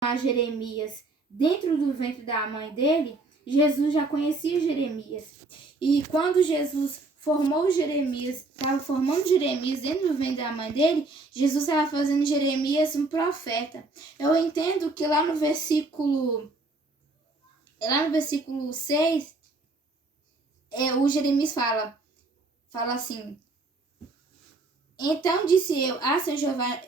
a Jeremias dentro do ventre da mãe dele, Jesus já conhecia Jeremias. E quando Jesus formou Jeremias, estava formando Jeremias dentro do ventre da mãe dele, Jesus estava fazendo Jeremias um profeta. Eu entendo que lá no versículo 6, o Jeremias fala assim: então disse eu, Senhor Jeová,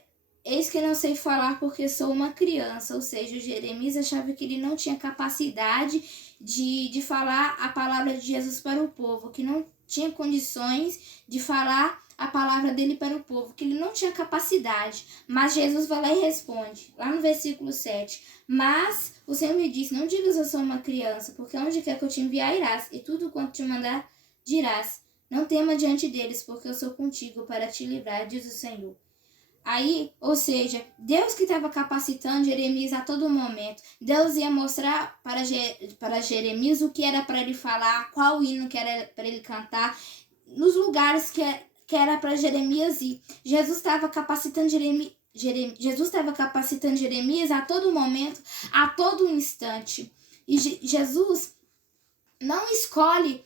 eis que não sei falar porque sou uma criança. Ou seja, Jeremias achava que ele não tinha capacidade de falar a palavra de Jesus para o povo, que não tinha condições de falar a palavra dele para o povo, que ele não tinha capacidade. Mas Jesus vai lá e responde, lá no versículo 7. Mas o Senhor me disse, não digas eu sou uma criança, porque onde quer que eu te enviar irás, e tudo quanto te mandar dirás. Não tema diante deles, porque eu sou contigo para te livrar, diz o Senhor. Aí, ou seja, Deus que estava capacitando Jeremias a todo momento. Deus ia mostrar para Jeremias o que era para ele falar, qual hino que era para ele cantar, nos lugares que era para Jeremias ir. Jesus estava capacitando Jeremias a todo momento, a todo instante. E Jesus não escolhe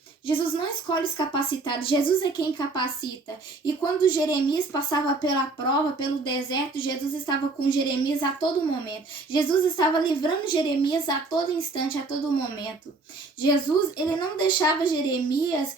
os capacitados, Jesus é quem capacita. E quando Jeremias passava pela prova, pelo deserto, Jesus estava com Jeremias a todo momento. Jesus estava livrando Jeremias a todo instante, a todo momento. Jesus, ele não deixava Jeremias,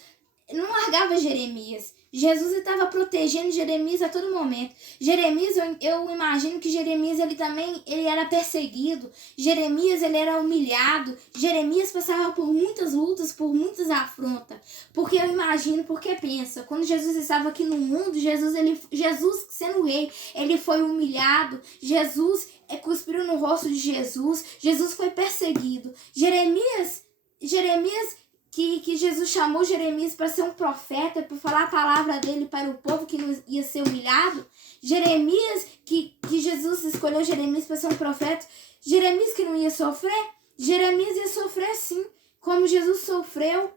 não largava Jeremias. Jesus estava protegendo Jeremias a todo momento. Jeremias, eu imagino que Jeremias ele era perseguido. Jeremias ele era humilhado. Jeremias passava por muitas lutas, por muitas afrontas. Porque eu imagino, porque pensa, quando Jesus estava aqui no mundo, Jesus sendo rei, ele foi humilhado. Jesus cuspiu no rosto de Jesus. Jesus foi perseguido. Jeremias que Jesus chamou Jeremias para ser um profeta, para falar a palavra dele para o povo que não ia ser humilhado. Jeremias, que Jesus escolheu Jeremias para ser um profeta. Jeremias que não ia sofrer. Jeremias ia sofrer sim, como Jesus sofreu.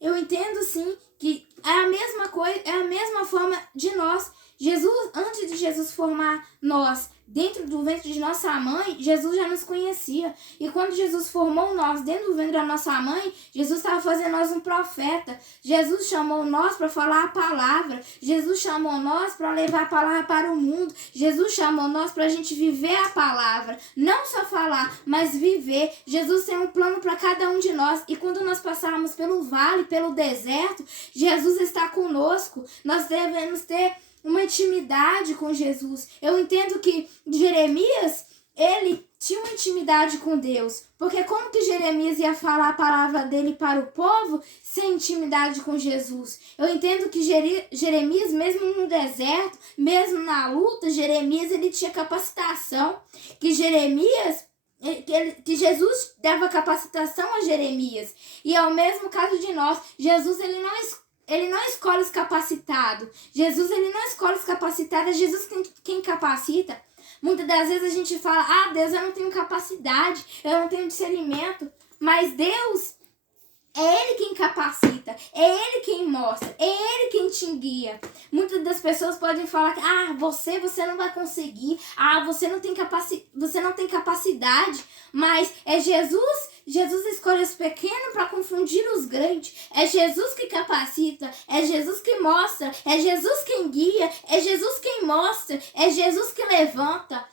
Eu entendo sim que é a mesma coisa, é a mesma forma de nós. Jesus, antes de Jesus formar nós dentro do ventre de nossa mãe, Jesus já nos conhecia. E quando Jesus formou nós dentro do ventre da nossa mãe, Jesus estava fazendo nós um profeta. Jesus chamou nós para falar a palavra. Jesus chamou nós para levar a palavra para o mundo. Jesus chamou nós para a gente viver a palavra. Não só falar, mas viver. Jesus tem um plano para cada um de nós. E quando nós passarmos pelo vale, pelo deserto, Jesus está conosco. Nós devemos ter uma intimidade com Jesus. Eu entendo que Jeremias, ele tinha uma intimidade com Deus. Porque como que Jeremias ia falar a palavra dele para o povo sem intimidade com Jesus? Eu entendo que Jeremias, mesmo no deserto, mesmo na luta, Jeremias ele tinha capacitação. Que Jesus dava capacitação a Jeremias. E é o mesmo caso de nós. Jesus ele não escolhe os capacitados. Jesus, ele não escolhe os capacitados. É Jesus quem capacita. Muitas das vezes a gente fala, Deus, eu não tenho capacidade, eu não tenho discernimento. Mas Deus, é Ele quem capacita, é Ele quem mostra, é Ele quem te guia. Muitas das pessoas podem falar que, você não vai conseguir, você não tem capacidade. Mas é Jesus escolhe os pequenos para confundir os grandes. É Jesus que capacita, é Jesus que mostra, é Jesus quem guia, é Jesus quem mostra, é Jesus que levanta.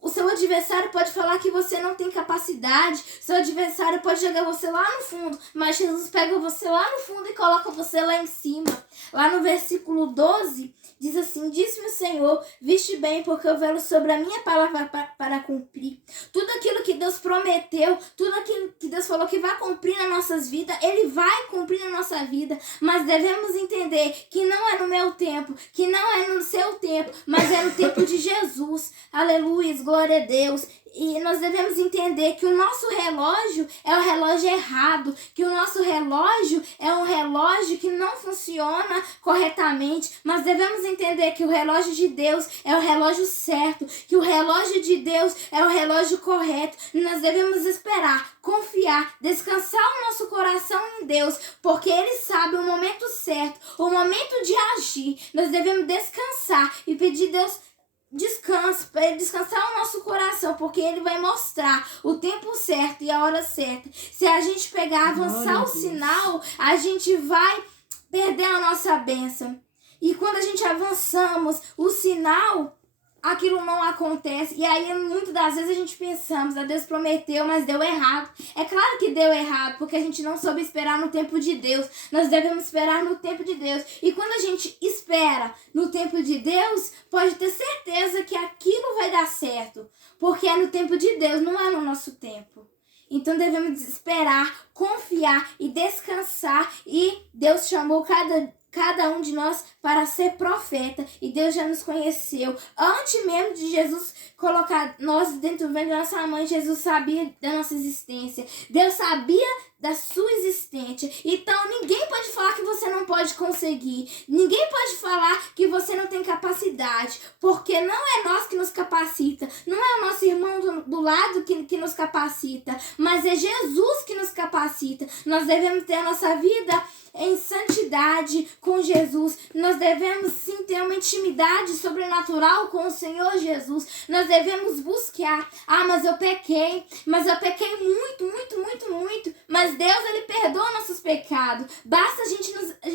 O seu adversário pode falar que você não tem capacidade, seu adversário pode jogar você lá no fundo, mas Jesus pega você lá no fundo e coloca você lá em cima. Lá no versículo 12, diz assim, disse-me o Senhor, viste bem, porque eu velo sobre a minha palavra para cumprir. Tudo aquilo que Deus prometeu, tudo aquilo que Deus falou que vai cumprir nas nossas vidas, Ele vai cumprir na nossa vida. Mas devemos entender que não é no meu tempo, que não é no seu tempo, mas é no tempo de Jesus. Aleluia, glória a Deus. E nós devemos entender que o nosso relógio é o relógio errado, que o nosso relógio é um relógio que não funciona corretamente, mas devemos entender que o relógio de Deus é o relógio certo, que o relógio de Deus é o relógio correto. E nós devemos esperar, confiar, descansar o nosso coração em Deus, porque Ele sabe o momento certo, o momento de agir. Nós devemos descansar e pedir a Deus descanso, para ele descansar o nosso coração, porque ele vai mostrar o tempo certo e a hora certa. Se a gente pegar, avançar o sinal, a gente vai perder a nossa bênção. E quando a gente avançamos o sinal, aquilo não acontece. E aí, muitas das vezes, a gente pensamos, Deus prometeu, mas deu errado. É claro que deu errado, porque a gente não soube esperar no tempo de Deus. Nós devemos esperar no tempo de Deus. E quando a gente espera no tempo de Deus, pode ter certeza que aquilo vai dar certo. Porque é no tempo de Deus, não é no nosso tempo. Então devemos esperar, confiar e descansar. E Deus chamou cada um de nós para ser profeta, e Deus já nos conheceu. Antes mesmo de Jesus colocar nós dentro do ventre da nossa mãe, Jesus sabia da nossa existência. Deus sabia da sua existência. Então ninguém pode falar que você não pode conseguir. Ninguém pode falar que você não tem capacidade, porque não é nós que nos capacita, não é o nosso irmão do lado que nos capacita, mas é Jesus que nos capacita. Nós devemos ter a nossa vida em santidade com Jesus. Nós devemos sim ter uma intimidade sobrenatural com o Senhor Jesus. Nós devemos buscar. Mas eu pequei muito, muito, muito, muito. Mas Deus, Ele perdoa nossos pecados. Basta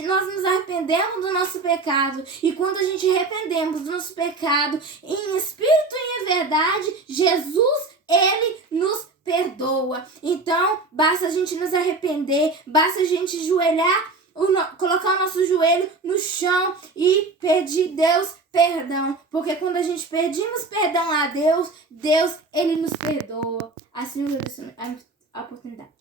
nós nos arrependermos do nosso pecado. E quando a gente arrependemos do nosso pecado, em espírito e em verdade, Jesus, Ele nos perdoa. Então, basta a gente nos arrepender, basta a gente ajoelhar, colocar o nosso joelho no chão e pedir Deus perdão. Porque quando a gente pedimos perdão a Deus, Deus, Ele nos perdoa. Assim eu agradeço a oportunidade.